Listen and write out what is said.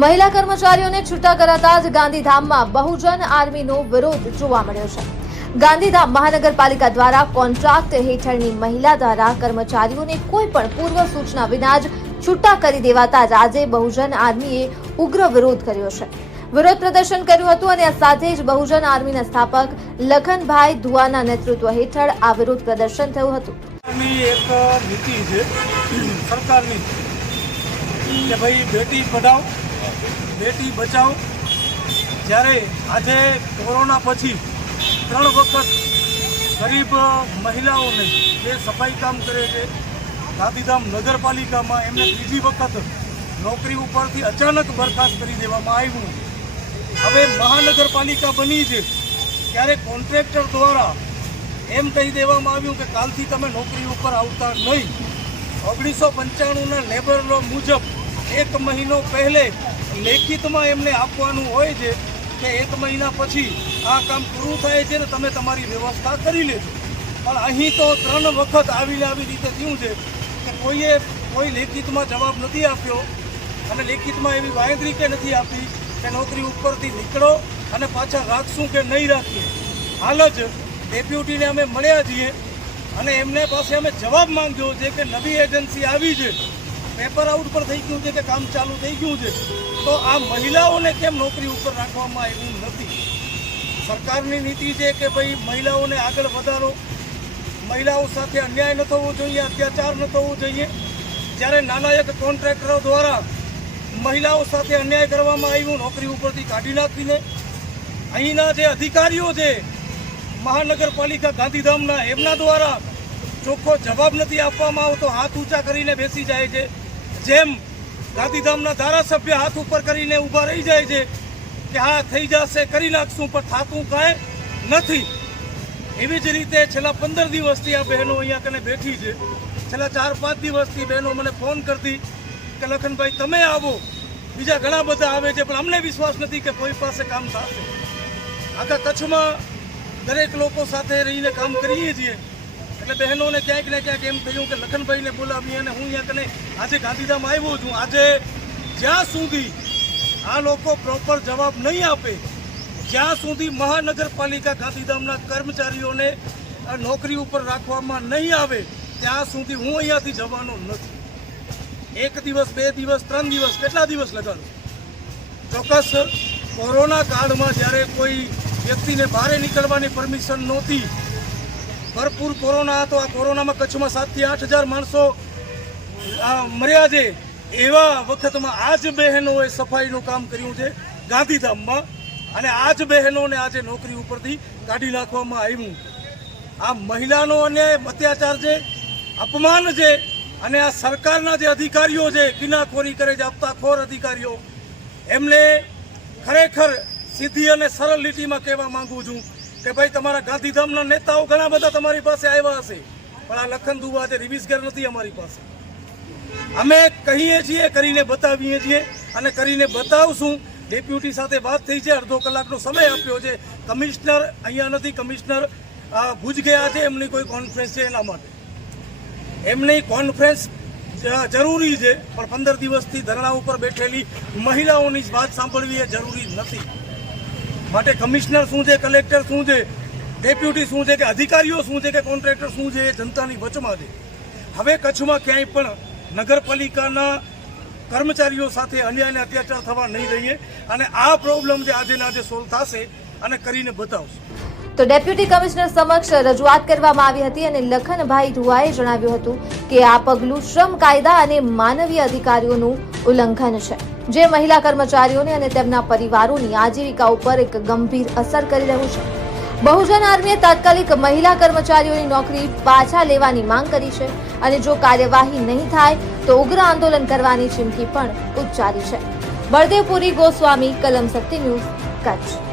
મહિલા કર્મચારીઓને છૂટા કરાતા જ ગાંધીધામમાં બહુજન આર્મીનો વિરોધ જોવા મળ્યો છે. ગાંધીધામ મહાનગરપાલિકા દ્વારા કોન્ટ્રાક્ટ હેઠળની મહિલા દ્વારા કર્મચારીઓને કોઈ પણ પૂર્વ સૂચના વિના જ છૂટા કરી દેવાતા આજે બહુજન આર્મીએ ઉગ્ર વિરોધ કર્યો છે. વિરોધ પ્રદર્શન કર્યું હતું અને આ સાથે જ બહુજન આર્મીના સ્થાપક લખનભાઈ ધુઆના નેતૃત્વ હેઠળ આ વિરોધ પ્રદર્શન થયું હતું. એક નીતિ છે સરકારની કે ભાઈ બેટી પઢાઓ બેટી બચાવો. જ્યારે આજે કોરોના પછી ત્રણ વખત ગરીબ મહિલાઓને જે સફાઈ કામ કરે છે, ગાંધીધામ નગરપાલિકામાં એમને ત્રીજી વખત નોકરી ઉપરથી અચાનક બરખાસ્ત કરી દેવામાં આવ્યું. હવે મહાનગરપાલિકા બની છે. ત્યારે કોન્ટ્રાક્ટર દ્વારા એમ કહી દેવામાં આવ્યું કે કાલથી તમે નોકરી ઉપર આવતા નહીં. ઓગણીસો પંચાણુંના લેબર લો મુજબ એક મહિનો પહેલે લેખિતમાં એમને આપવાનું હોય છે કે એક મહિના પછી આ કામ પૂરું થાય છે ને તમે તમારી વ્યવસ્થા કરી લેજો. પણ અહીં તો ત્રણ વખત આવીને આવી રીતે થયું છે કે કોઈએ કોઈ લેખિતમાં જવાબ નથી આપ્યો અને લેખિતમાં એવી બાંયધરી કે નથી આપી કે નોકરી ઉપરથી નીકળો અને પાછા રાખશું કે નહીં રાખીએ હાલ જ ડેપ્યુટીને અમે મળ્યા છીએ અને એમને પાસે અમે જવાબ માંગ્યો છે કે નવી એજન્સી આવી છે. પેપર આઉટ પર થઈ ગયું છે કે કામ ચાલુ થઈ ગયું છે, તો આ મહિલાઓને કેમ નોકરી ઉપર રાખવામાં આવ્યું નથી? સરકારની નીતિ છે કે ભાઈ મહિલાઓને આગળ વધારો, મહિલાઓ સાથે અન્યાય ન થવો જોઈએ, અત્યાચાર ન થવો જોઈએ. જ્યારે નાનાયક કોન્ટ્રાક્ટરો દ્વારા મહિલાઓ સાથે અન્યાય કરવામાં આવ્યું, નોકરી ઉપરથી કાઢી નાખીને, અહીંના જે અધિકારીઓ છે, મહાનગરપાલિકા ગાંધીધામના, એમના દ્વારા ચોખ્ખો જવાબ નથી આપવામાં આવતો, હાથ ઊંચા કરીને બેસી જાય છે. જેમ ગાંધીધામના ધારાસભ્ય હાથ ઉપર કરીને ઊભા રહી જાય છે કે હા, થઈ જશે, કરી નાખશું, પણ થતું કાંઈ નથી. એવી જ રીતે છેલ્લા પંદર દિવસથી આ બહેનો અહીંયા કને બેઠી છે. છેલ્લા ચાર, પાંચ દિવસથી બહેનો મને ફોન કરતી કે લખનભાઈ, તમે આવો. બીજા ઘણા બધા આવે છે, પણ અમને વિશ્વાસ નથી કે કોઈ પાસે કામ થશે. આખા કચ્છમાં દરેક લોકો સાથે રહીને કામ કરીએ છીએ. એટલે બહેનોને ક્યાંક ને ક્યાંક એમ થયું કે લખનભાઈને બોલાવી અને હું અહીંયા કને આજે ગાંધીધામ આવ્યો છું. આજે જ્યાં સુધી આ લોકો પ્રોપર જવાબ નહીં આપે જ્યાં સુધી મહાનગરપાલિકા ગાંધીધામના કર્મચારીઓને નોકરી ઉપર રાખવામાં નહીં આવે, ત્યાં સુધી હું અહીંયાથી જવાનો નથી. એક દિવસ, બે દિવસ, ત્રણ દિવસ, કેટલા દિવસ લગાડું? ચોક્કસ કોરોના કાળમાં જ્યારે કોઈ વ્યક્તિને બહાર નીકળવાની પરમિશન નહોતી ભરપૂર કોરોના હતો. આ કોરોનામાં કચ્છમાં સાતથી આઠ હજાર માણસો મર્યા છે. એવા વખતમાં આ જ બહેનોએ સફાઈનું કામ કર્યું છે, ગાંધીધામમાં. અને આ જ બહેનોને આજે નોકરી ઉપરથી કાઢી નાખવામાં આવ્યું. આ મહિલાનો અન્યાય, અત્યાચાર છે, અપમાન છે, અને આ સરકારના જે અધિકારીઓ છે કિનાખોરી કરે છે હપ્તાખોર અધિકારીઓ, એમને ખરેખર સીધી અને સરળ લીટીમાં કહેવા માંગુ છું કે ભાઈ, તમારા ગાંધીધામના નેતાઓ ઘણા બધા તમારી પાસે આવ્યા હશે, પણ આ લખન દુવા જે રિવિઝગર નથી અમારી પાસે. અમે કહીએ છીએ, કરીને બતાવીએ છીએ અને કરીને બતાવશું. ડેપ્યુટી સાથે વાત થઈ છે, અડધો કલાકનો સમય આપ્યો છે. કમિશનર અહીંયા નથી, કમિશનર ભુજ ગયા છે, એમની કોઈ કોન્ફરન્સ છે એના માટે. એમની કોન્ફરન્સ જરૂરી છે, પણ પંદર દિવસથી ધરણા ઉપર બેઠેલી મહિલાઓની વાત સાંભળવી એ જરૂરી નથી. માટે કમિશનર શું છે, કલેક્ટર શું છે, ડેપ્યુટી શું છે, કે અધિકારીઓ શું છે, કે કોન્ટ્રાક્ટર શું છે, એ જનતાની વચમાં છે. હવે કચ્છમાં ક્યાંય પણ નગરપાલિકાના કર્મચારીઓ સાથે અન્યાય અને અત્યાચાર થવા નહીં દઈએ. અને આ પ્રોબ્લેમ જે આજે આજે સોલ્વ થશે અને કરીને બતાવશે. તો ડેપ્યુટી કમિશનર સમક્ષ રજૂઆત કરવામાં આવી હતી અને લખનભાઈ ધુઆએ જણાવ્યું હતું કે આ પગલું શ્રમ કાયદા અને માનવીય અધિકારીઓનું ઉલ્લંઘન છે, જે મહિલા કર્મચારીઓને અને તેમના પરિવારોની આજીવિકા ઉપર એક ગંભીર અસર કરી રહ્યું છે. બહુજન આર્મીએ તાત્કાલિક મહિલા કર્મચારીઓની નોકરી પાછા લેવાની માંગ કરી છે અને જો કાર્યવાહી નહીં થાય તો ઉગ્ર આંદોલન કરવાની ચીમકી પણ ઉચ્ચારી છે. બળદેવપુરી ગોસ્વામી, કલમ સત્ય ન્યૂઝ, કચ્છ.